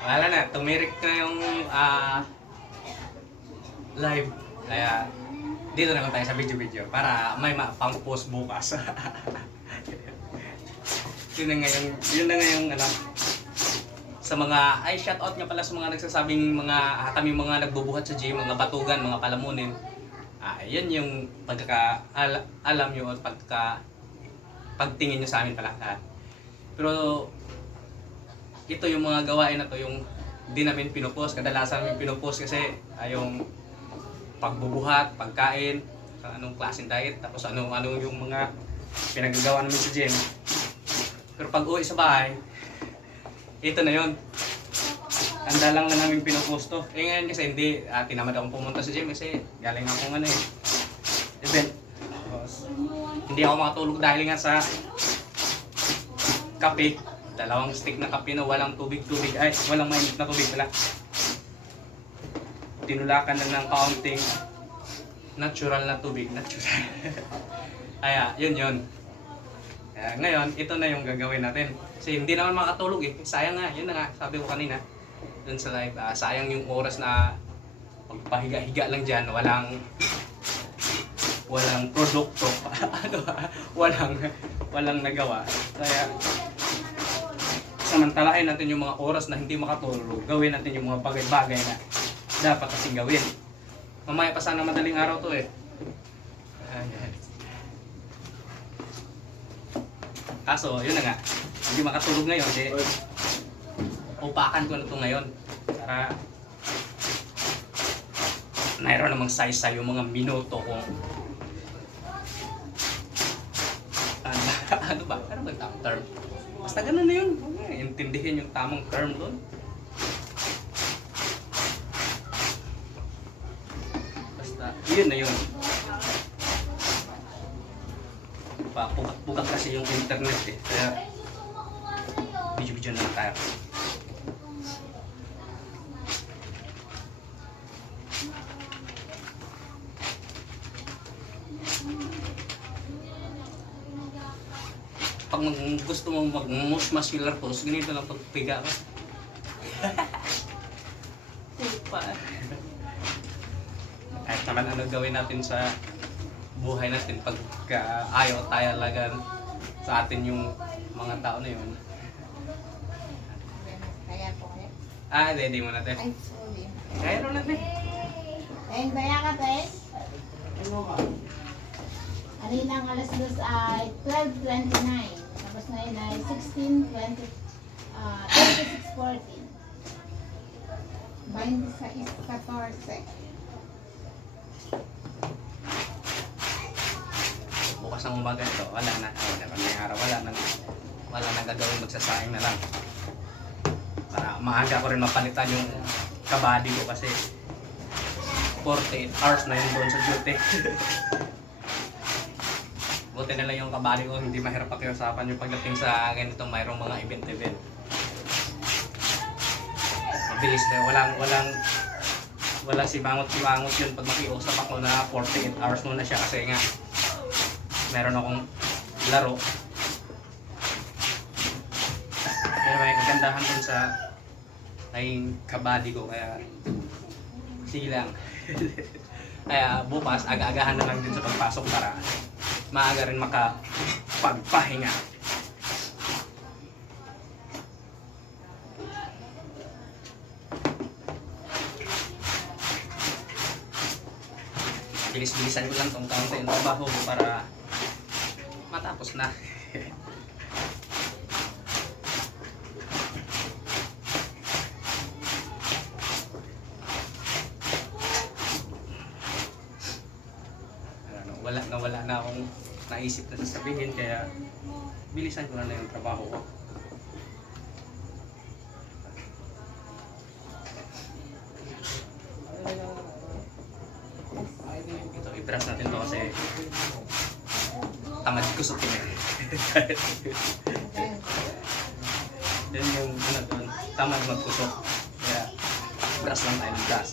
Wala na, tumirik na yung live. Kaya dito naman tayo sa video-video para may pang-post bukas. Yun na ngayon ano, sa mga, ay shoutout nga pala sa mga nagsasabing kami mga nagbubuhat sa gym, mga batugan, mga palamunin. Yan yung alam nyo at pagtingin nyo sa amin pala. Pero ito yung mga gawain na to, yung di namin pinupost. Kadalasan namin pinupost kasi yung pagbubuhat, pagkain, anong klaseng diet, tapos ano yung mga pinagagawa namin sa gym. Pero pag uwi sa bahay, ito na yun. Handa lang na namin pinupost to. Ngayon kasi hindi, tinamad akong pumunta sa gym kasi galing akong event. Tapos, hindi ako makatulog dahil nga sa kape. 2 stick na kape na walang tubig, ay walang mainit na tubig pala. Tinulakan lang ng kaunting natural na tubig, natural. Kaya, yun. Kaya ngayon, ito na yung gagawin natin. Kasi hindi naman makatulog eh. Sayang nga, yun na nga, sabi ko kanina dun sa live, sayang yung oras na pagpahiga-higa lang dyan, walang produkto, walang nagawa. Kaya samantalahin natin yung mga oras na hindi makatulog, gawin natin yung mga bagay-bagay na dapat kasing gawin. Mamaya pa sana madaling araw to eh. Kaso, yun na nga, hindi makatulog ngayon kasi upakan ko na ito ngayon para mayroon namang saysay yung mga minuto kung ano ba tamang term, basta ganun na yun, intindihin yung tamang term doon. Basta yun na yun. Bukat kasi yung internet eh, kaya video na lang tayo. Pag gusto mong mag-most muscular pose, ganito lang pagpiga ka. Kahit naman ano gawin natin sa buhay natin, pag ayaw tayo talaga sa atin yung mga tao na yun. Kaya po eh. Ready mo natin. Ay, sorry. Kaya rin natin. Ayun, baya ka, Pes? Alinang alas 2 ay 12:29. Tapos ngayon ay 16:20. 26:14. 26:14. Bukas ng umaga ito, wala na. May araw, wala nang gagawin, magsasaing na lang. Para maaga ko rin mapalitan yung kabady ko kasi 48 hours na yun doon sa duty. Buti na lang yung kabady ko, hindi mahirap pakiusapan yung pagdating sa ganitong mayroong mga event. Mabilis na, walang simangot yun pag makiusap ako na 48 hours muna siya kasi nga meron akong laro. Pero may kagandahan dun sa naging kabady ko, kaya sige lang. Kaya bukas aga-agahan na lang din sa pagpasok para maaga rin makapagpahinga. Bilis-bilisan ko lang tong kaunti yung trabaho ko para matapos na. Wala na akong naisip na sasabihin, kaya bilisan ko na yung trabaho ko. Ito, i-brush natin to kasi tamad ko sa tingin. Then yung doon, tamad magkusok. Kaya brush lang tayo ng brush.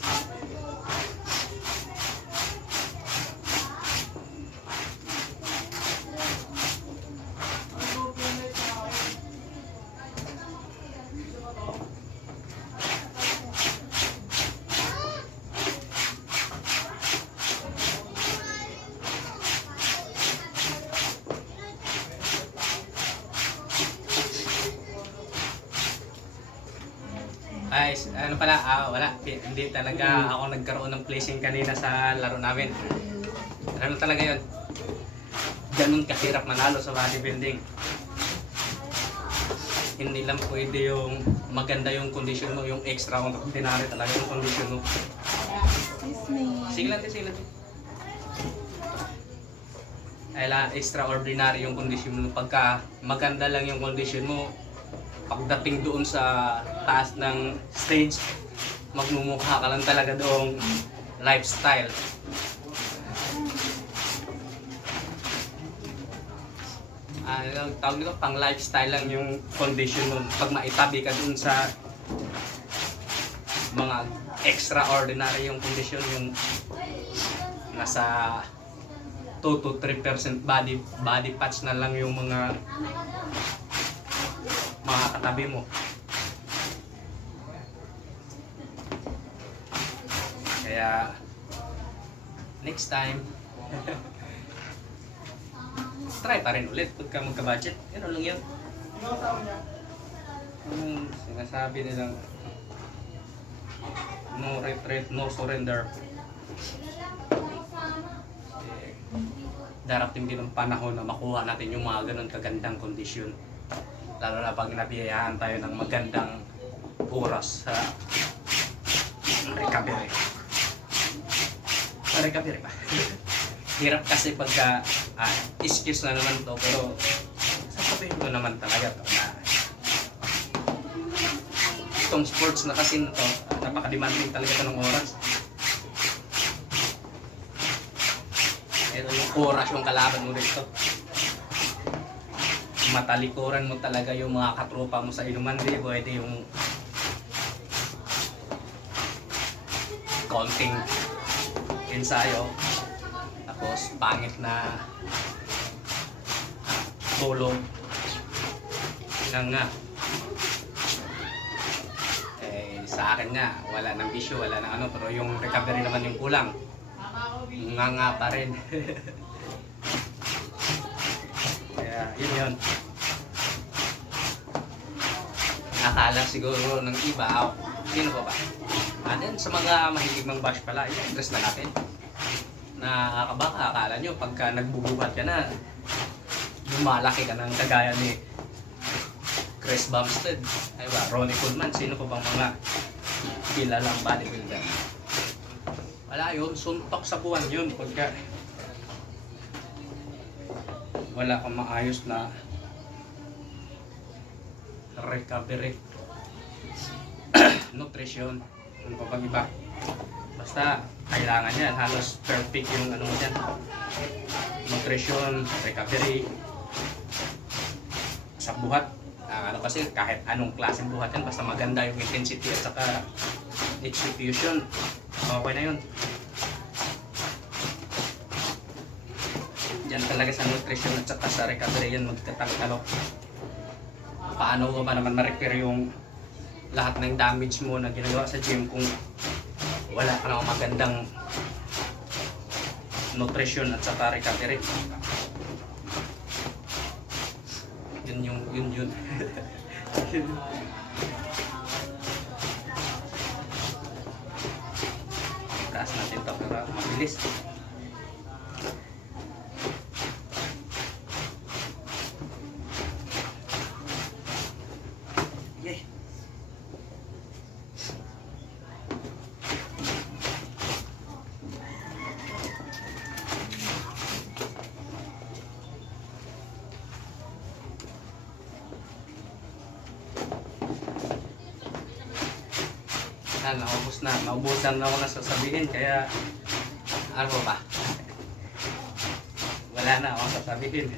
Ay, ano pala, wala. Hindi talaga ako nagkaroon ng placing kanina sa laro namin. Ano talaga yun? Ganun kahirap manalo sa bodybuilding. Hindi lang pwede yung maganda yung condition mo, yung extraordinary talaga yung condition mo. Excuse me. Sige lang din, sige lang din. Kaya extraordinary yung condition mo. Pagka maganda lang yung condition mo, pagdating doon sa taas ng stage, magmumukha ka lang talaga doong lifestyle. Tawag nito, pang lifestyle lang yung condition mo. Pag maitabi ka doon sa mga extraordinary yung condition, yung nasa 2 to 3% body fats na lang yung mga katabi mo. Kaya next time try pa rin ulit pagka magka-budget. Yan lang yun. Sinasabi nilang no retreat, no surrender. Darating din ang panahon na makuha natin yung mga ganun kagandang kondisyon. Lalo na pag nabiyayaan tayo ng magandang oras sa recovery. Recovery pa. Hirap kasi pagka excuse na naman to, pero sasabihin ko naman talaga to na itong sports na kasi to, napaka-demanding talaga ito ng oras. Ito yung oras yung kalaban mo dito. Matalikuran mo talaga yung mga katropa mo sa inuman, di pwede yung konting ensayo tapos pangit na tulog nga. Sa akin nga wala nang bisyo, wala nang ano, pero yung recovery naman yung kulang, nga pa rin. Kaya yun akala siguro ng iba, sino pa ba? Then sa mga mahilig mang bash pala, i-address na natin na baka akala nyo pagka nagbubuhat ka na, lumalaki ka ng kagaya ni Chris Bumstead, ay ba, Ronnie Coleman, sino pa bang mga kilalang bodybuilder? Wala yun, suntok sa buwan yun pagka wala kang maayos na recovery. Nutrition, ano pa bang iba? Basta kailangan yan, halos perfect yung ano mo dyan. Nutrition, recovery, sa buhat. Ano kasi kahit anong klaseng buhat yan, basta maganda yung intensity at saka execution, okay na yun. Diyan talaga sa nutrition at saka sa recovery yan magtatalo. Paano ko ba naman ma-repair yung lahat ng damage mo na ginagawa sa gym kung wala ka namang magandang nutrition at saka recovery? Yun. Taas natin ito para mabilis. Okay. Naubusan na ako na sasabihin, kaya ano ba? Wala na akong sasabihin.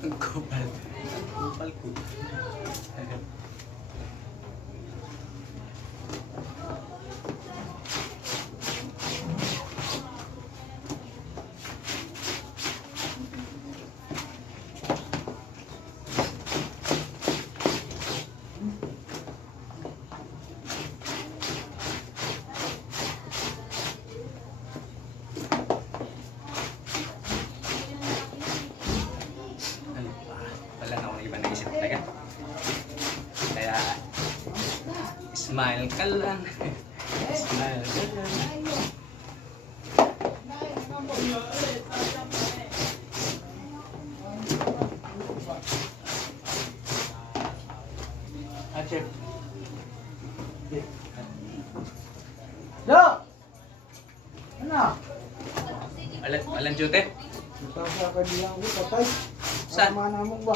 Ang kupal ko. Smile ka lang. Smile ka lang. Ah, chef. Do! Ano? Alan duty? Natasa ka diyan ko, patay. Saan? Kasama na mo ba?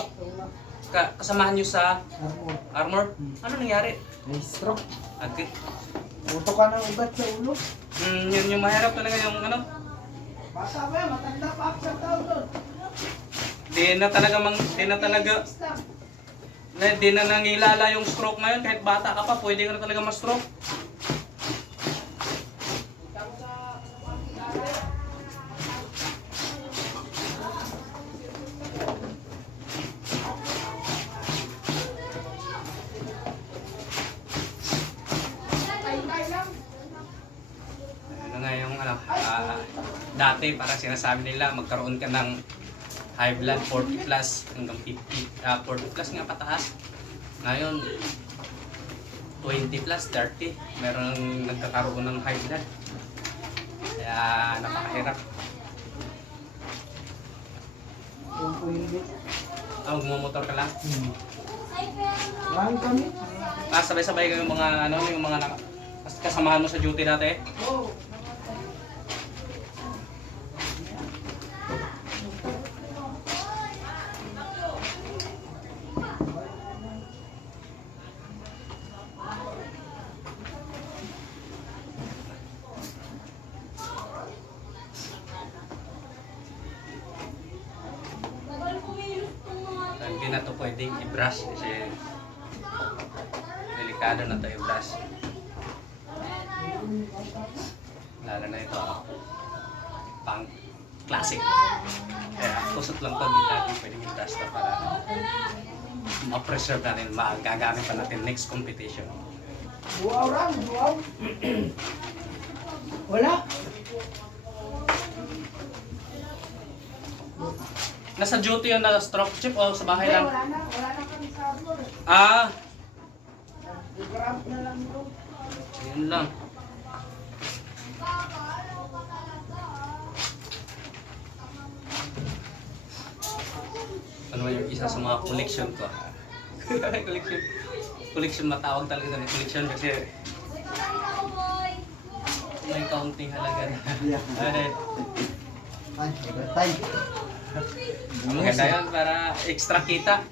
Kasamahan nyo sa Armor. armor? Ano nangyari? May stroke. Okay. Uto ka ng ugat sa ulo. Yun yung mahirap talaga yung ano. Bata ba yan? Matanda pa ako sa tao doon. Di na nangilala yung stroke ngayon. Kahit bata ka pa, pwede ka na talaga ma-stroke. Ano nga yung ano, dati parang sinasabi nila magkaroon ka ng high blood 40 plus hanggang 50, 40 plus nga pataas. Ngayon 20 plus 30 meron nagkakaroon ng high blood. Kaya napakahirap. Yung po hindi. Magmumotor ka lang. Marami kami. Sabay-sabay kayo yung mga ano, yung mga kasamahan mo sa duty dati. Oo. Hindi na to pwedeng i-brush kasi delikado na to i-brush. Lalo na ito, pang classic. Kaya kusot lang to, hindi natin pwedeng i-brush to para ma-preserve natin, magagamit pa natin next competition. Buaw ram, buaw. Wala. Nasa duty yun na stroke chip o sa bahay lang? Wala na kami sa armor. Ah, Grab na lang doon. yun lang. Ano yung isa sa mga collection ko? collection matawag talaga sa collection kasi may counting halaga na. Ano eh. Ay, tay. Ang maganda yun para extra kita.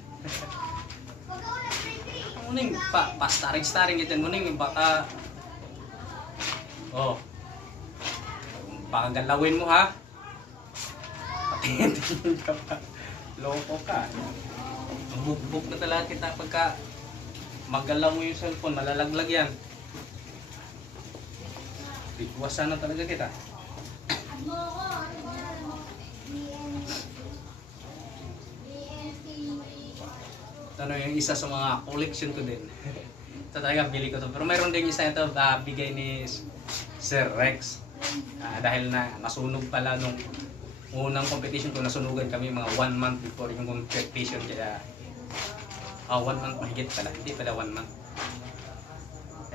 Muning pa-staring ito muning baka baka galawin mo ha. Patingin ka pa. Loko ka. Buk na talaga kita pagka maggalaw mo yung cellphone, malalaglag yan. Iwasan na talaga kita. Ano yung isa sa mga collection ko din. Ito talaga bili ko to. Pero mayroon din isa ito bigay ni Sir Rex. Dahil na nasunog pala nung unang competition ko, nasunugan kami mga 1 month before yung competition. Kaya 1 month mahigit pala. Hindi pala 1 month.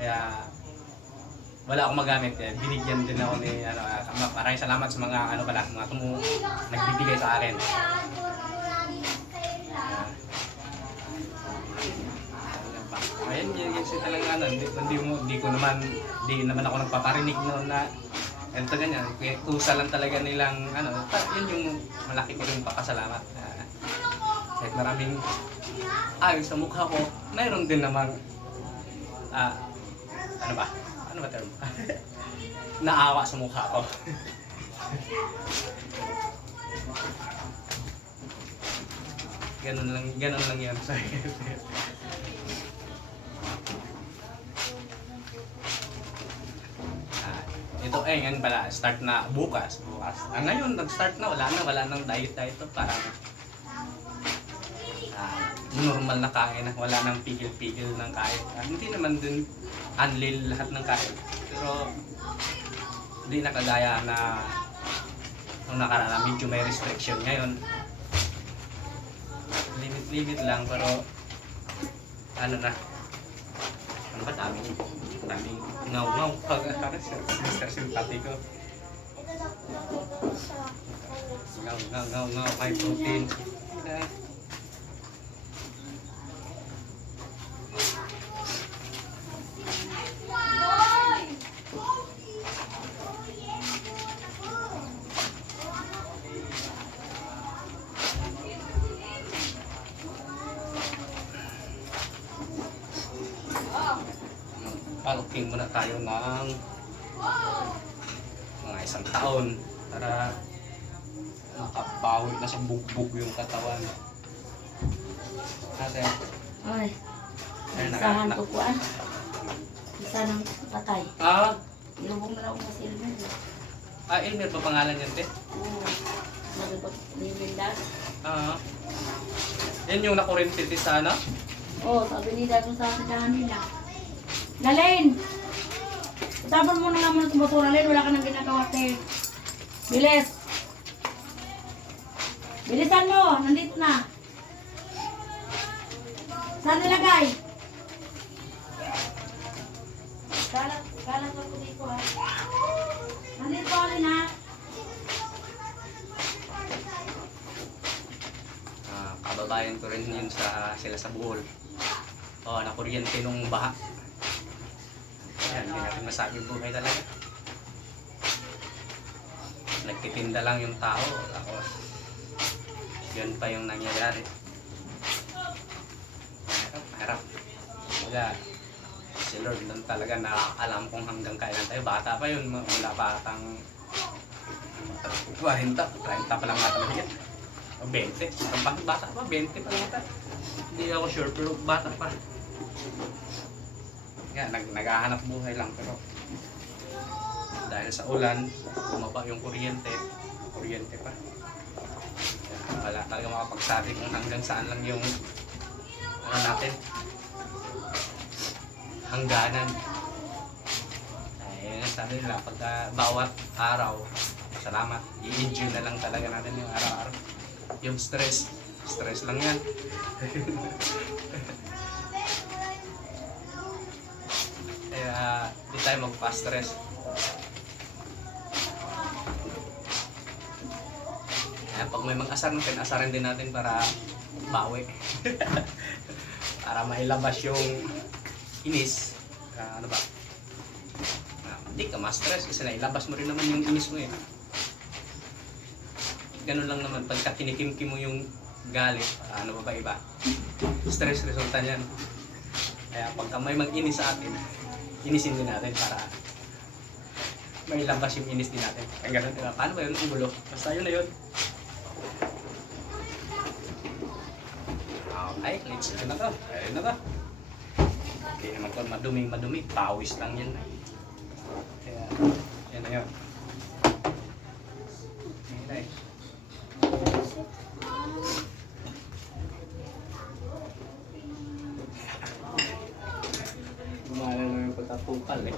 Kaya wala akong magamit. Binigyan din ako ni maraming salamat sa mga mga nagbibigay sa akin. Ayun, yun kasi talaga hindi naman ako nagpaparinig noon na ito ganyan. Kusa lang talaga nilang yun yung malaki ko rin papasalamat. Kahit maraming ayos sa mukha ko, mayroon din namang ano ba term? Naawa sa mukha ko. Ganun lang yan. Ito ngayon pala, start na bukas. Ngayon, nag-start na, wala nang diet to. Parang normal na kain na, wala nang pigil-pigil ng kain. Hindi naman din unlil lahat ng kain. Pero hindi na kagaya na nung nakaraan, medyo may restriction ngayon. Limit lang, pero ano ba dami? Tanding ngaw-ngaw pag Mr. Simpatiko. Ngaw, high protein. Okay. Paloking muna tayo ng mga isang taon para makabawi na sa bugbog yung katawan natin. Ay, Ayun, isahan ko kuan. Isa ng patay. Ilubong na lang ako sa ilmin. Elmer pa pangalan yan, te? Oo. Magibag ni Linda. Yan yung nakurented sa ano? Oo, sabi ni Dad sa tindahan nila. Lalene! Tapon mo na nga muna sa motor, Lalene. Wala ka nang ginagawa, te. Bilis! Bilisan mo! Nandito na! Saan nilagay? Kalat ko dito, ha? Nandito, Alin, ha? Kababayan ko rin yun sila sa Bohol. Nakuryente nung baha. Yan, hindi natin masabi buhay talaga. Nagtitinda lang yung tao. Tapos, yun pa yung nangyayari. Harap. Kaya, si Lord lang talaga na alam kung hanggang kailan tayo. Bata pa yun. Wala pa atang 40, 30 pa lang ata na yan. O 20. Bata pa, 20 pa lang ata. Hindi ako sure, pero bata pa. Kaya naghahanap buhay lang, pero dahil sa ulan, bumaba yung kuryente pa. Kaya wala talaga makapagsabi kung hanggang saan lang yung natin hangganan. Ay, sabi nila, pagka bawat araw, salamat, i-enjoy na lang talaga natin yung araw-araw. Yung stress lang yan. Kaya di tayo magpa-stress. Kaya pag may mag-asar natin, asarin din natin para bawi. Para mailabas yung inis. Ano ba? Hindi ka ma-stress kasi nailabas mo rin naman yung inis mo eh. Ganun lang naman, pagka kinikimkim mo yung galit, ano ba iba? Stress resulta niyan. Kaya pagka may mag-inis sa atin, inisin din natin para may labas yung inis din natin. Ang ganun, diba? Paano ba yun? Ang gulo. Basta yun na yun. Okay, let's go na to. Ayun na to. Hindi naman to madumi. Pawis lang yun. Kaya, yan na yun. Okay. Gumala lang yung pagkapupal eh.